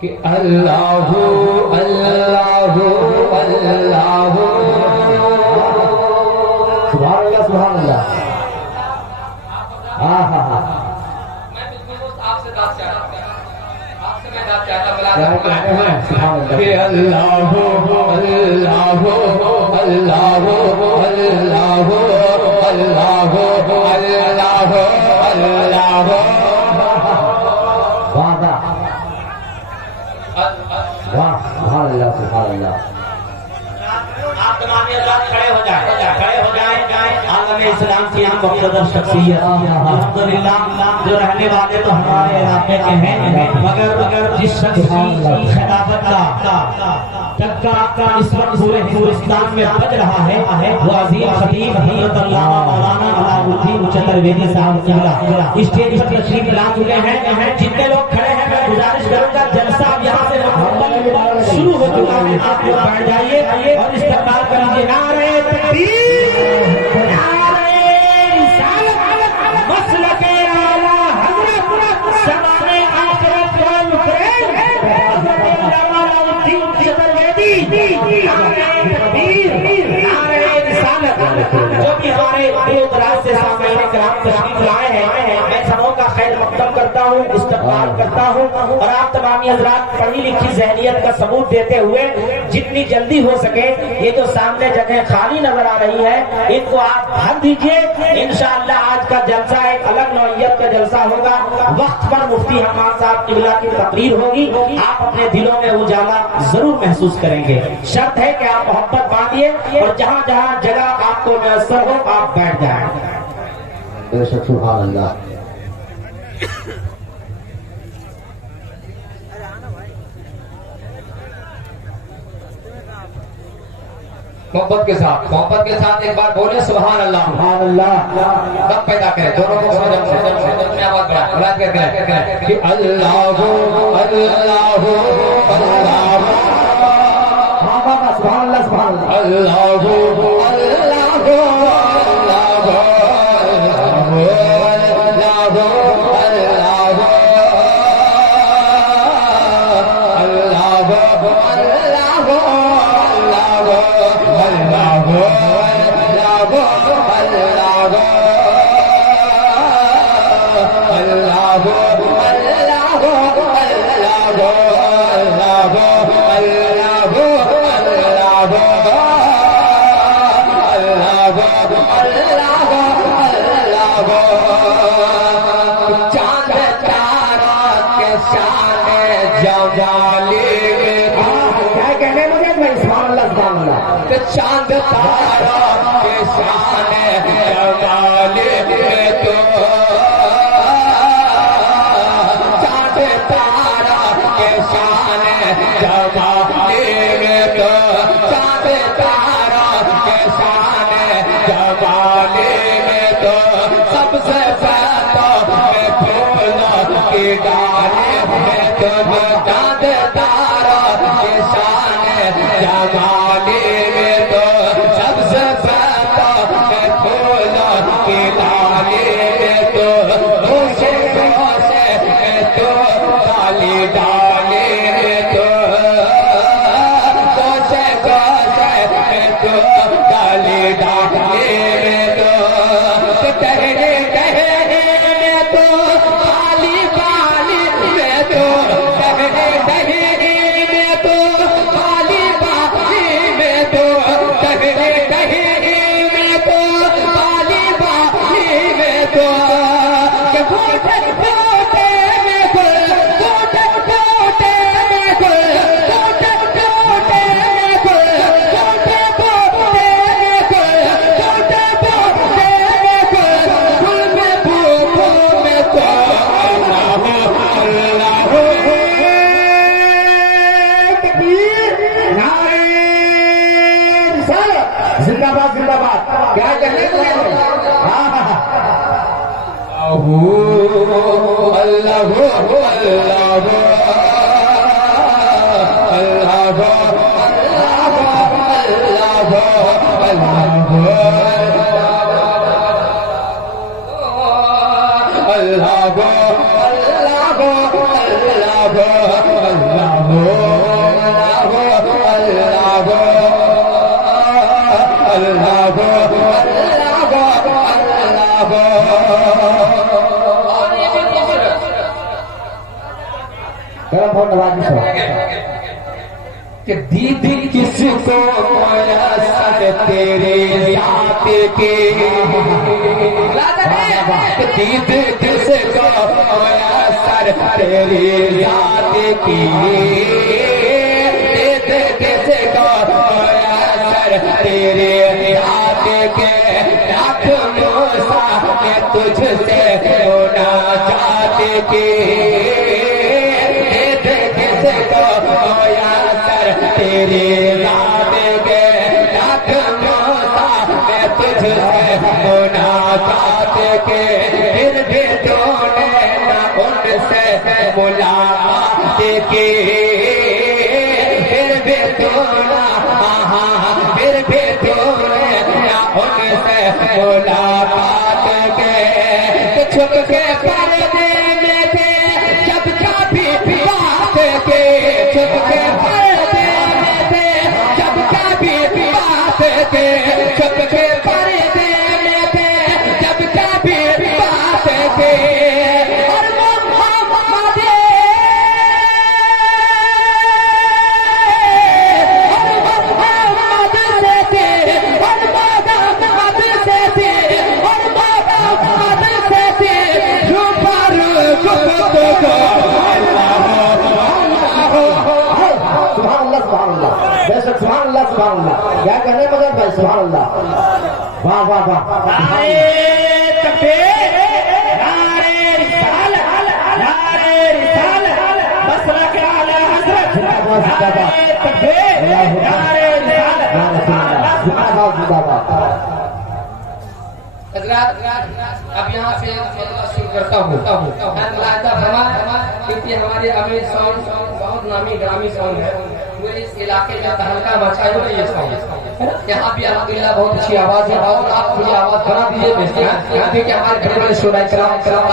कि अल्लाहु अल्लाहु अल्लाहु। सुभान अल्लाह सुभान अल्लाह। हाँ हाँ हाँ। मैं आपसे दाद चाहता हूँ, आपसे मैं दाद चाहता हूँ। क्या कहते हैं? सुभान अल्लाह। कि अल्लाहु अल्लाहु अल्लाहु अल्लाहु अल्लाहु अल्लाहु अल्लाहु। वाह वाह सुभान अल्लाह सुभान अल्लाह। आप तमाम हज़रात खड़े हो जाए आलम इस्लाम की हम मुक़द्दर शख्सियत अल्हम्दुलिल्लाह जो रहने वाले तो हमारे इलाके के हैं, मगर जिस शख्स की खिलाफत का टक्का इस वक्त पूरे हिंदुस्तान में बज रहा है वो अज़ीम खतीब हज़रत अल्लामा मौलाना अलाउद्दीन चतुर्वेदी साहब स्टेज पर तशरीफ ला चुके हैं। जितने लोग खड़े हैं मैं गुजारिश करूंगा जलसा यहाँ से शुरू हो चुका है, आप लोग बैठ जाइए और इस्तक़बाल करिए। नारे तकबीर, नारे रिसालत, मसलके आला हज़रत, ज़माने आखिरत वल फ़रेज़, अलाउद्दीन चतुर्वेदी। नारे तकबीर, नारे रिसालत। जो भी हमारे दूर दराज से सामईन किराम तशरीफ लाए हैं, मैं सबों का खैर मक़दम करता हूँ, इस्तक़बाल करता हूँ और आप तमामी हज़रात पढ़ी लिखी ज़हनियत का सबूत देते हुए जितनी जल्दी हो सके ये जो सामने जगह खाली नजर आ रही है इनको आप भर दीजिए। इंशाअल्लाह आज का जलसा एक अलग नौइयत का जलसा होगा। वक्त पर मुफ्ती हमाद साहब क़िबला की तकरीर होगी, आप अपने दिलों में उजाला जरूर महसूस करेंगे। शर्त है कि आप मोहब्बत बांधिए और जहाँ जहाँ जगह आपको मैसर हो आप बैठ जाएं। बेशक सुभान अल्लाह। मोहब्बत के साथ एक बार बोले सुभान अल्लाह सुभान अल्लाह। दम पैदा करें दोनों को समझ में आवाज बढ़ा के करें कि अल्लाहु अल्लाहु अल्लाहु। हाँ बाबा सुभान अल्लाह सुभान अल्लाह। अल्लाहु अल्लाहु अल्लाहु चांद तारा के शाने जमाली। क्या कहने मुझे भाई सुभान अल्लाह सुभान अल्लाह। चांद तारा के शाने जमाली तो चांद तारा के शाने जमाली तो चांद तारा के शाने जमाली तो सबसे की डाले में तुम चांद तारा के शाने जमाली में तो सबसे पहला है फूलों की डाली में तो खुशे खुशे में तो काली डाली में तो खुशे खुशे में तो काली डाली में तो टहरे टहरे में तो काली बाली में तो टहरे गरम बहुत नवाजी सो कि दीदी किसको मयसर तेरे साथ के दीदी किसको मयसर तेरे साथ की दीदी किसको मयसर तेरे साथ के लाख मूसा मैं तुझसे होना चाहते के दीदी किसको तेरे याद के लाख मूसा मैं तुझसे होना चाहते के फिर भी तूने न उनसे मुलाकात की फिर भी तूने फिर भी तूने न उनसे मुलाकात के छुप के पर्दे में थे जब कभी बात के छुप के जब के पर्दे में थे जब कभी बात थे और मोहम्मद से थे और मोहम्मद से थे और मोहम्मद से थे जो पर सुभान अल्लाह क्या कहने मगर भाई सुभान अल्लाह वाह वाह वाह नारे तकबीर नारे रिसालत नारे रिसालत मसलक आला हजरत नारे तकबीर नारे रिसालत जिंदाबाद हजरात अब यहाँ से शुरू करता हूँ मैं मुलाहिदा फरमा क्योंकि हमारे अमीर सॉन्ग बहुत नामी ग्रामी सॉन्ग है पूरे इस इलाके में तहलका मचाए हुए ये सॉन्ग यहाँ भी अल्हम्दुलिल्लाह बहुत अच्छी आवाज है और आप मुझे आवाज बना दीजिए क्योंकि हमारे बड़े बड़े शोरा कराम जनाब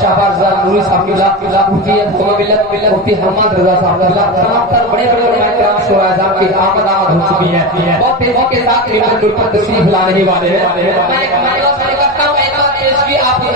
शाहबाज नूरी साहब मुफ्ती हम्मद रजा साहब तमाम बड़े बड़े कराम शोरा की आमद हो चुकी है बहुत तेजी के साथ तशरीफ लाने वाले हैं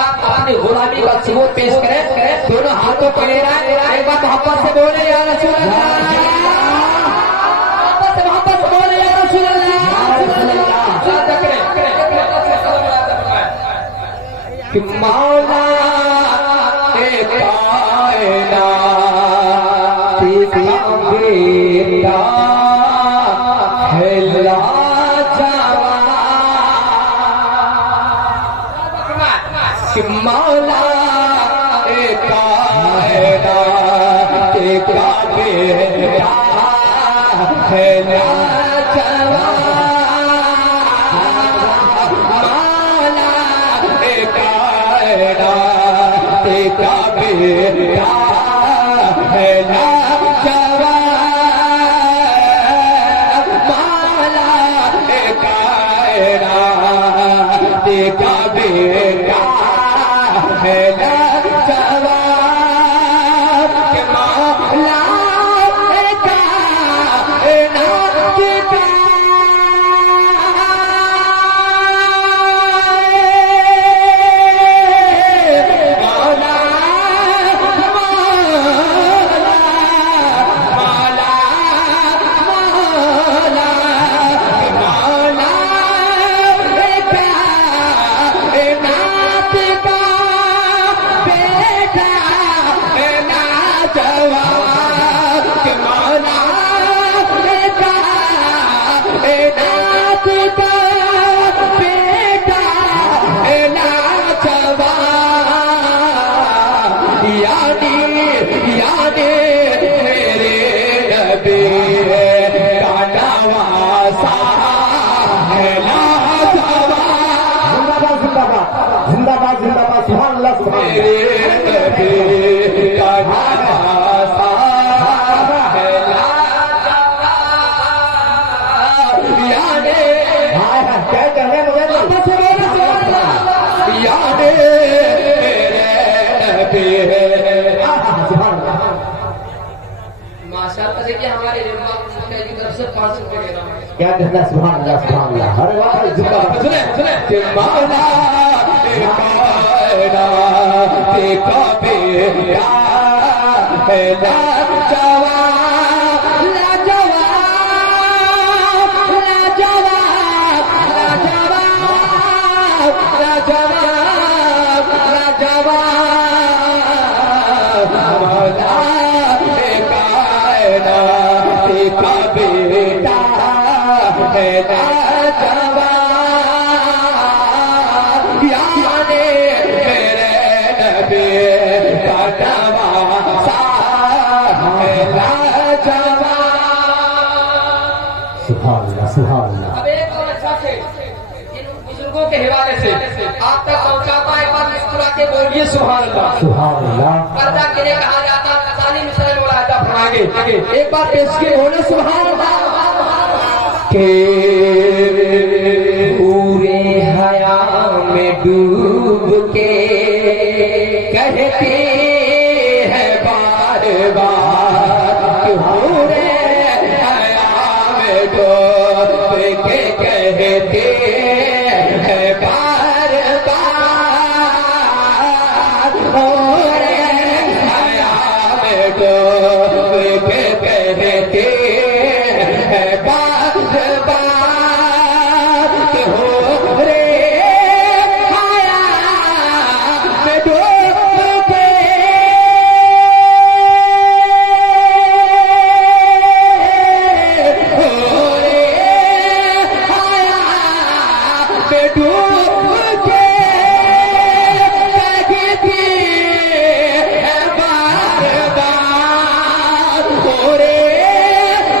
आप अपनी गुलामी का सबूत पेश करें दोनों हाथों को ले रहा है एक बार मोहब्बत से बोले या रसूल अल्लाह मोहब्बत से बोले या रसूल अल्लाह मौला बेटा है मौला कायनात का बेटा है मौला कायनात का बेटा है मौला कायनात का बेटा है जवाब के मौला कायनात का मौला जिंदाबाद जिंदाबाद सुभान अल्लाह सुभान क्या कहने मुझे माशाअल्लाह से क्या हमारे की तरफ से 5 रुपए के नाम क्या कहना सुभान अल्लाह अरे वाह जिंदाबाद सुने देखो बेटा है लाजवाब लाजवाब लाजवाब लाजवाब लाजवाब लाजवाब मौला देखा बेटा है लाजवाब याने मेरे नबी का नवासा है लाजवाब। सुभान अल्लाह सुभान अल्लाह। अब एक और अच्छा से इन बुजुर्गों के हवाले से आप तक पहुंचाता एक बार मुस्कुरा के बोलिए सुभान अल्लाह। सुभान अल्लाह। पर्दा किन्हें कहा जाता कसानी मिसरे मुलाहिदा फरमाएंगे एक बार पेश किए बोले सुभान अल्लाह के पूरे हया में डूब के कहते हैं बार बार पूरे हया में डूब के कहते हैं बार बार पूरे हया में डूब के कहते हैं बार बार हो रे हया में डूब के हो रे हया में डूब के कहती है बार बार हो रे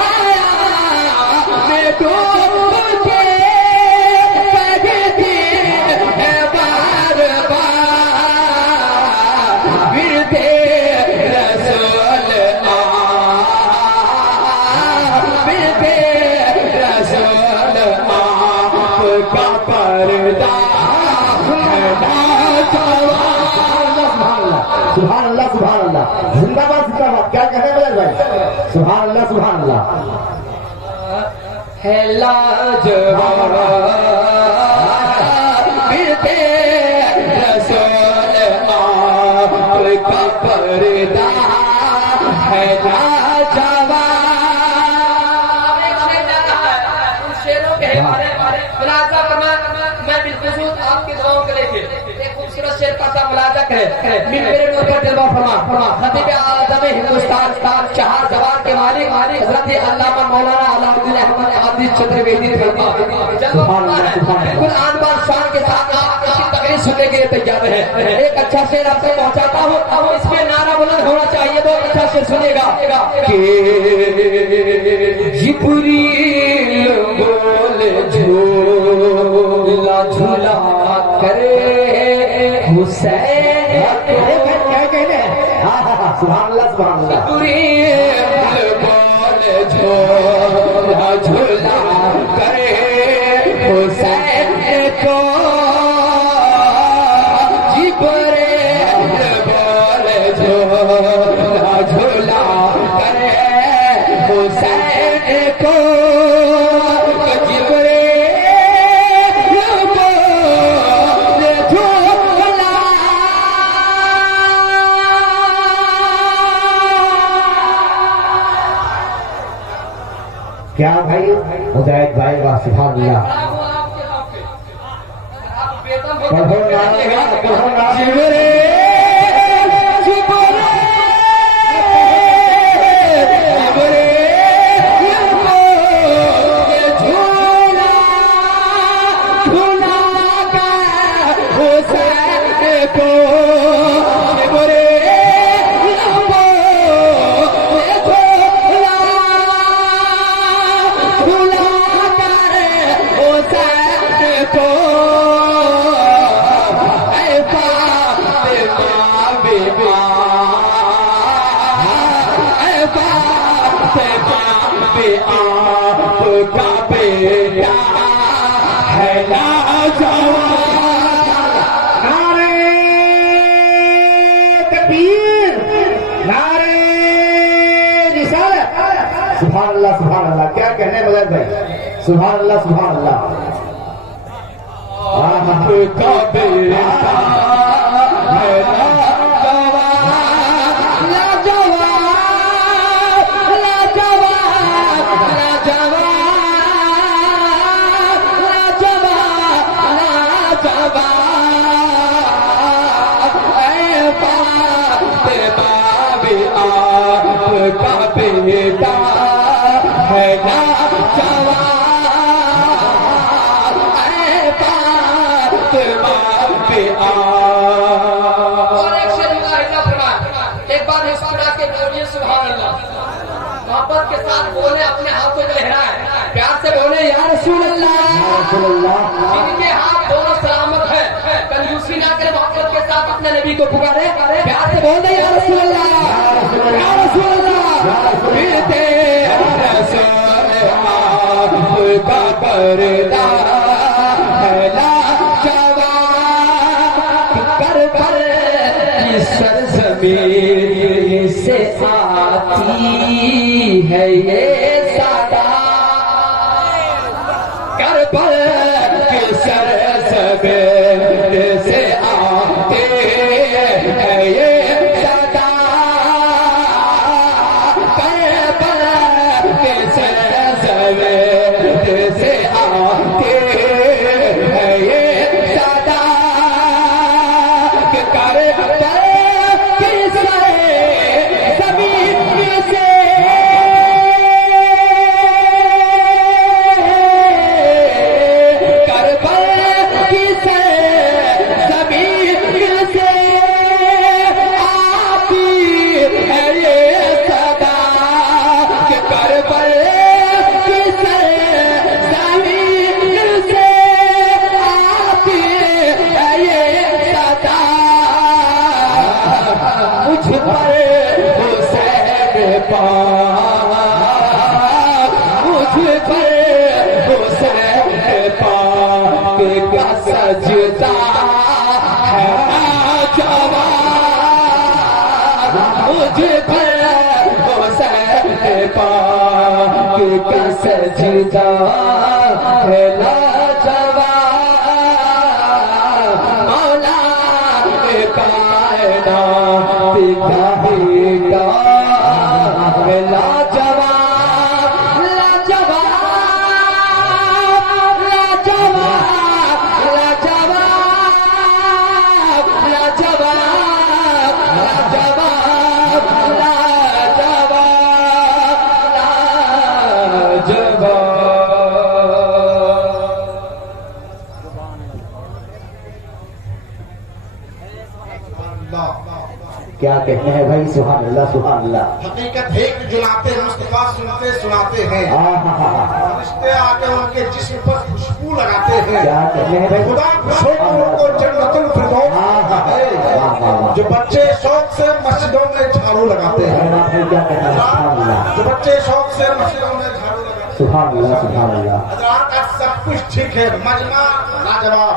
हया में डूब के कहती है बार बार विरते रसूल विरते रसूल आपका पर्दा है सुभान अल्लाह सुभान अल्लाह। जिंदाबाद जिंदाबाद। क्या कहने बलर भाई? सुभान अल्लाह सुभान अल्लाह। है लाजवाब विरते रसूल आपका पर्दा है लाजवाब। उन शेरों के हवाले मुलाजा फरमाए मैं बिलखुसूस आपकी दुआओं को लेके एक खूबसूरत शेर का सा मुलाजा करें मेरे नूर पर जलवा फरमा खतीब आज़म हिंदुस्तान चार जवान के मालिक हज़रत अल्लामा मौलाना अलाउद्दीन अहमद आदिश चतुर्वेदी बिल्कुल आन बान शान के साथ आप अच्छी तकरीर सुनने के लिए तैयार है। एक अच्छा शेर आपसे पहुंचाता हूँ अब इसमें नारा बुलंद होना चाहिए बहुत अच्छा शेर सुनेगा के जिब्रील बोल झूला झूला करे हुसैन क्या कहने? हाँ हाँ हाँ सुभान अल्लाह सुभान अल्लाह। जिब्रील बोल झूला झूला करे हुसैन को जिब्रील बोल झूला झूला करे हुसैन को जिब्रील बोल झूला क्या भाई मुजाहिद भाई वाह सुभान अल्लाह। पढ़ो नारा पढ़ो नारा। आपका बेटा है लाजवाब। नारे तकबीर नारे रिसालत। सुभान अल्लाह सुभान अल्लाह। क्या कहने मगर भाई? सुभान अल्लाह सुभान अल्लाह। आपका बेटा बेटा है ना और एक शेर मुलाहिजा फरमाए, एक बार मुस्कुरा के बोलिए सुभान अल्लाह। मोहब्बत के साथ बोले, अपने हाथों को लहराए, प्यार से बोले या रसूल अल्लाह। जिनके हाथ दोनों सलामत है, कंजूसी ना करे, मोहब्बत के साथ अपने नबी को पुकारे, प्यार से बोल दे या रसूल अल्लाह, या रसूल अल्लाह। का करदा है लाजवाब कर कर की सरजमीन से आती है ये सदा कर पर की सरजमीन से आते है ये सदा कर पर की सरजमीन से आते हैं ये सदा के कर जमीन से कर जमीन से आती है ये सदा के कर मुझ पर हुसैन पाक, मुझ पर हुसैन पाक का सजदा है जवाब, मुझ पर हुसैन पाक का सजदा है लाजवाब। मौला कायना पिता लाजवाब लाजवाब लाजवाब लाजवाब लाजवाब लाजवाब क्या कहते हैं भाई? सुभान अल्लाह सुभान अल्लाह। हकीकत है कि जुलाते मुस्तफा सुनते सुनाते हैं, रिश्ते आके उनके जिस्म पर खुशबू लगाते हैं। क्या कहते हैं भाई? खुदा खुशबू को जन्नतुल फिरदौस है। जो बच्चे शौक से मस्जिदों में झाड़ू लगाते हैं, क्या कहते हैं? सुभान अल्लाह जो बच्चे शौक से मस्जिदों में झाड़ू लगाते हैं, सुभान अल्लाह सुभान अल्लाह। हजरात का सब कुछ ठीक है, मजमा लाजवाब।